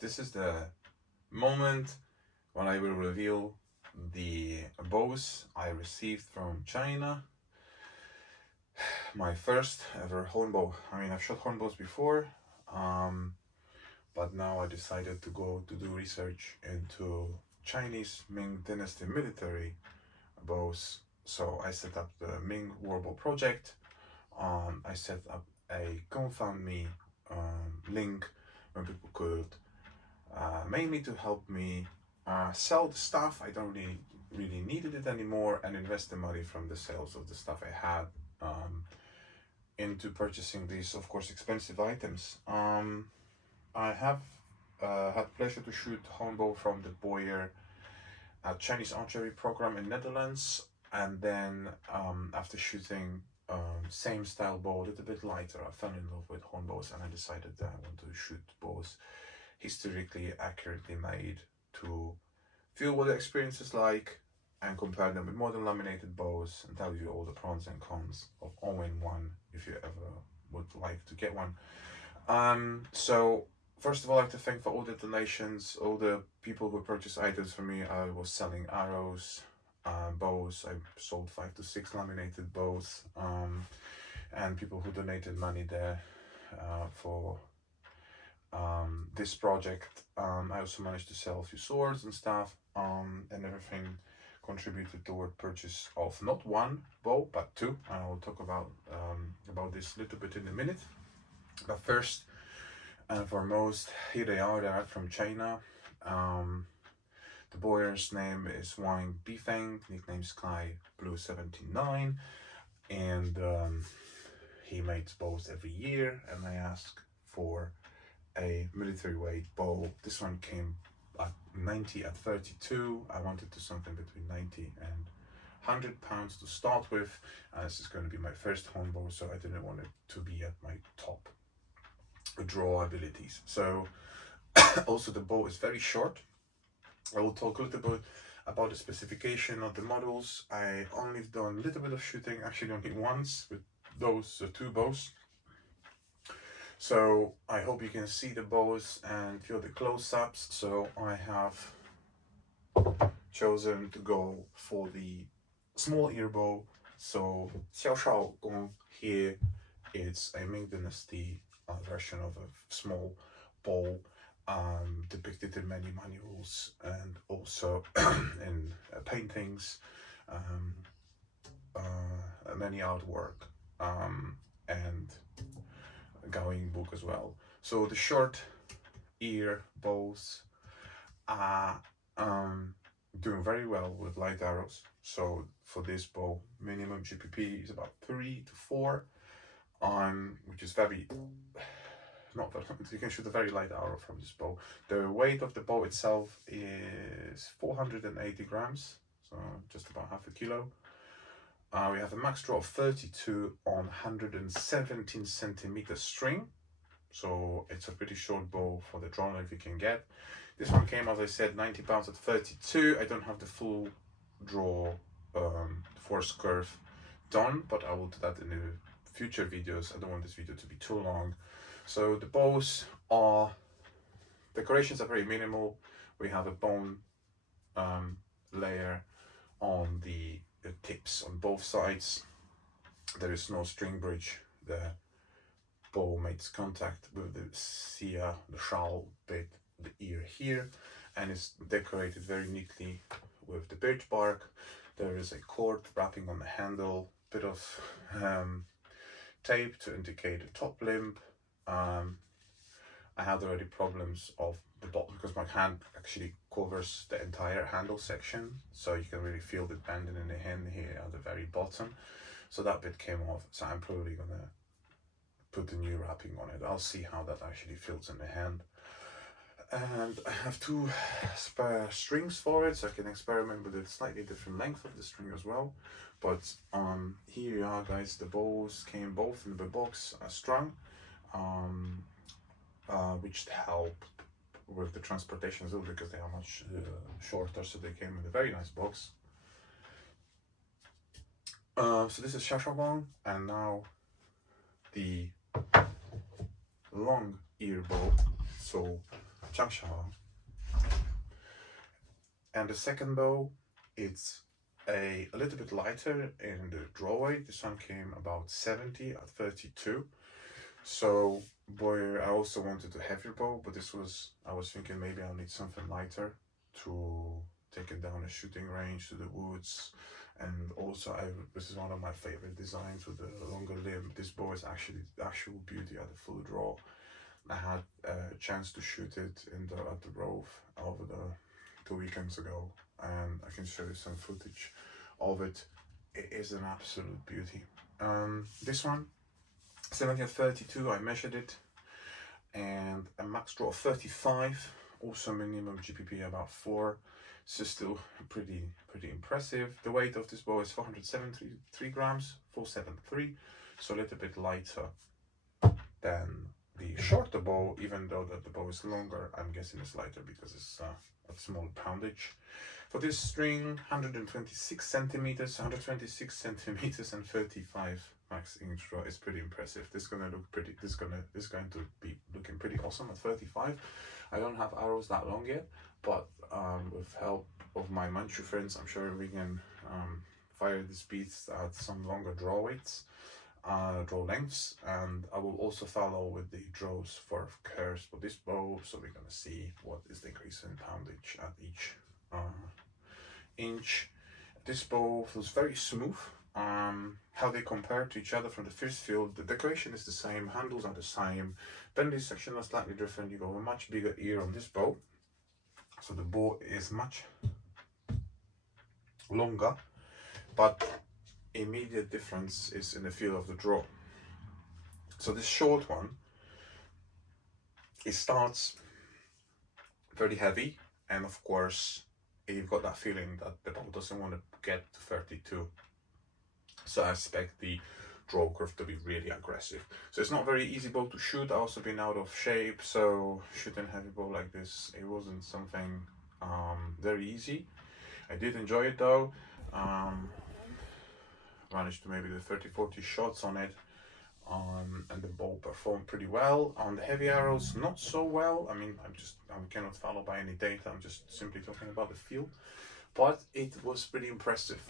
this is the moment when I will reveal the bows I received from China. My first ever hornbow. I mean, I've shot hornbows before, but now I decided to go to do research into Chinese Ming Dynasty military bows. So I set up the Ming Warbow project. I set up a GoFundMe link where people could mainly to help me sell the stuff. I don't really needed it anymore, and invest the money from the sales of the stuff I had into purchasing these, of course, expensive items. I have had pleasure to shoot hornbow from the Boyer Chinese archery program in Netherlands, and then after shooting same style bow, a little bit lighter, I fell in love with hornbows, and I decided that I want to shoot bows historically accurately made to feel what the experience is like and compare them with modern laminated bows and tell you all the pros and cons of owning one if you ever would like to get one. So first of all, I'd like to thank for all the donations, all the people who purchased items for me. I was selling arrows, bows. I sold 5 to 6 laminated bows, and people who donated money there for this project. I also managed to sell a few swords and stuff, and everything contributed toward purchase of not one bow but 2. I will talk about this a little bit in a minute. But first and foremost, here they are. They're from China. The Boyer's name is Wang Bifeng, nickname Sky Blue 79, and he makes bows every year. And I asked for a military weight bow. This one came at 90 at 32. I wanted to something between 90 and 100 pounds to start with. This is going to be my first hornbow, so I didn't want it to be at my top draw abilities. So also the bow is very short. I will talk a little bit about the specification of the models. I only done a little bit of shooting, actually only once, with those 2 bows. So I hope you can see the bows and feel the close-ups. So I have chosen to go for the small ear bow. So Xiao Shao Gong here, it's a Ming Dynasty version of a small bow, depicted in many manuals and also in paintings, many artwork, and going book as well. So the short ear bows are doing very well with light arrows. So for this bow, minimum GPP is about 3 to 4, which is very not very, you can shoot a very light arrow from this bow. The weight of the bow itself is 480 grams, so just about half a kilo. We have a max draw of 32 on 117 centimeter string, so it's a pretty short bow for the draw length you can get. This one came, as I said, 90 pounds at 32. I don't have the full draw force curve done, but I will do that in the future videos. I don't want this video to be too long. So the bows are, decorations are very minimal. We have a bone layer on the tips on both sides. There is no string bridge. The bow makes contact with the xia, the shell bit, the ear here, and it's decorated very neatly with the birch bark. There is a cord wrapping on the handle, bit of tape to indicate the top limb. I had already problems of the bottom because my hand actually covers the entire handle section, so you can really feel the bending in the hand here at the very bottom. So that bit came off, so I'm probably gonna put the new wrapping on it. I'll see how that actually feels in the hand. And I have 2 spare strings for it, so I can experiment with a slightly different length of the string as well. But here you are, guys. The bows came both in the box strung, which helped with the transportation as well, because they are much shorter, so they came in a very nice box. So this is Shashawang, and now the long ear bow. So Changsha. And the second bow, it's a little bit lighter in the draw weight. This one came about 70 at 32. So boy, I also wanted a heavier bow, but I was thinking maybe I'll need something lighter to take it down a shooting range to the woods. And also this is one of my favorite designs with the longer limb. This bow is actually the actual beauty at the full draw. I had a chance to shoot it at the Rove over the 2 weekends ago, and I can show you some footage of it. It is an absolute beauty. This one, 70 at 32, I measured it, and a max draw of 35, also minimum GPP about 4, so still pretty impressive. The weight of this bow is 473 grams, 473, so a little bit lighter than the shorter bow, even though that the bow is longer. I'm guessing it's lighter because it's a small poundage. For this string, 126 centimeters, 126 centimeters and 35 max inch draw is pretty impressive. This is going to be looking pretty awesome at 35. I don't have arrows that long yet, but with help of my Manchu friends, I'm sure we can fire these beads at some longer draw weights, draw lengths, and I will also follow with the draws for curves for this bow, so we're gonna see what is the increase in poundage at each inch. This bow feels very smooth. How they compare to each other from the first field, the decoration is the same, handles are the same, bendy section are slightly different. You got a much bigger ear on this bow, so the bow is much longer, but immediate difference is in the feel of the draw. So this short one, it starts very heavy, and of course you've got that feeling that the bow doesn't want to get to 32. So I expect the draw curve to be really aggressive. So it's not very easy bow to shoot. I also been out of shape, so shooting heavy bow like this, it wasn't something very easy. I did enjoy it though. Managed to maybe do 30-40 shots on it, and the bow performed pretty well. On the heavy arrows, not so well. I mean, I cannot follow by any data. I'm just simply talking about the feel, but it was pretty impressive,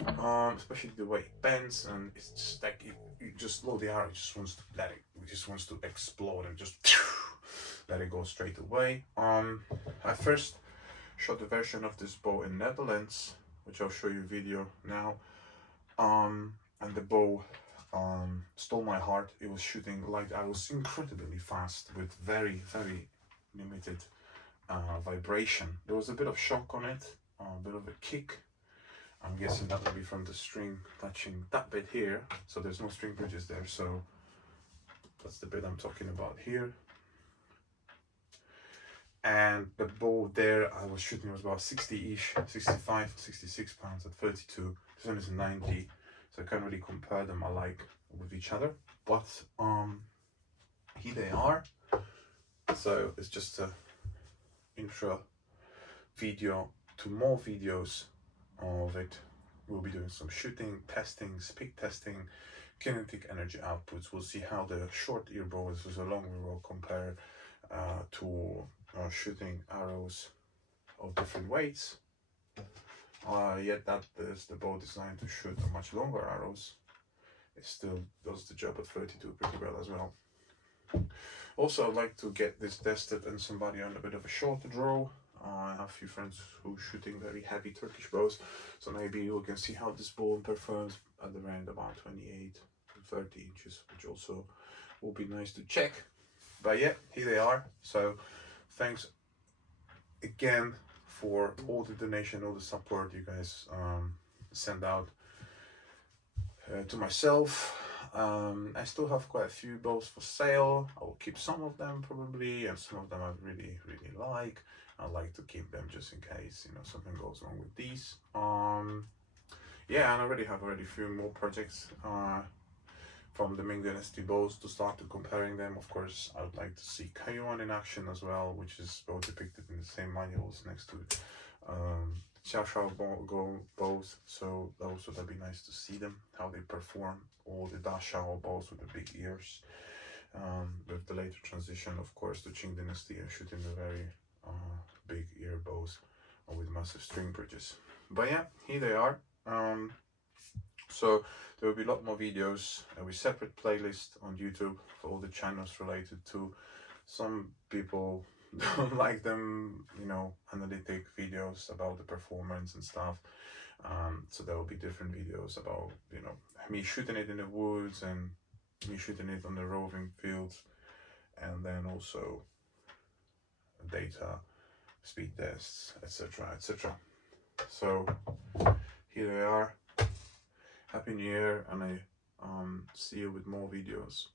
especially the way it bends, and it's just like you just load the arrow, it just wants to wants to explode and just let it go straight away. I first shot the version of this bow in Netherlands, which I'll show you a video now. And the bow stole my heart. It was shooting light arrows incredibly fast with very limited vibration. There was a bit of shock on it, a bit of a kick. I'm guessing that would be from the string touching that bit here. So there's no string bridges there, so that's the bit I'm talking about here. And the bow there I was shooting was about 60-ish, 65, 66 pounds at 32. This one is 90, so I can't really compare them alike with each other, but here they are. So it's just a intro video to more videos of it. We'll be doing some shooting, testing, speed testing, kinetic energy outputs. We'll see how the short ear bow versus a long ear bow compare to shooting arrows of different weights. Yet that is the bow designed to shoot much longer arrows. It still does the job at 32 pretty well as well. Also, I'd like to get this tested on somebody on a bit of a shorter draw. I have a few friends who are shooting very heavy Turkish bows, so maybe you can see how this bow performs at the range about 28 to 30 inches, which also will be nice to check. But yeah, here they are. So thanks again for all the donation, all the support you guys send out to myself. I still have quite a few bows for sale. I will keep some of them probably, and some of them I really like. I like to keep them just in case, you know, something goes wrong with these. Yeah, and I already have a few more projects from the Ming Dynasty bows to start to comparing them. Of course, I would like to see Kayuan in action as well, which is both depicted in the same manuals next to Xiao bows. So also that'd be nice to see them, how they perform. All the Da Xiao bows with the big ears. With the later transition, of course, to Qing Dynasty and shooting the very big ear bows with massive string bridges. But yeah, here they are. So there will be a lot more videos with separate playlists on YouTube for all the channels related to. Some people don't like them, you know, analytic videos about the performance and stuff. So there will be different videos about, you know, me shooting it in the woods and me shooting it on the roving fields, and then also data, speed tests, etc, etc. So here they are. Happy New Year, and I see you with more videos.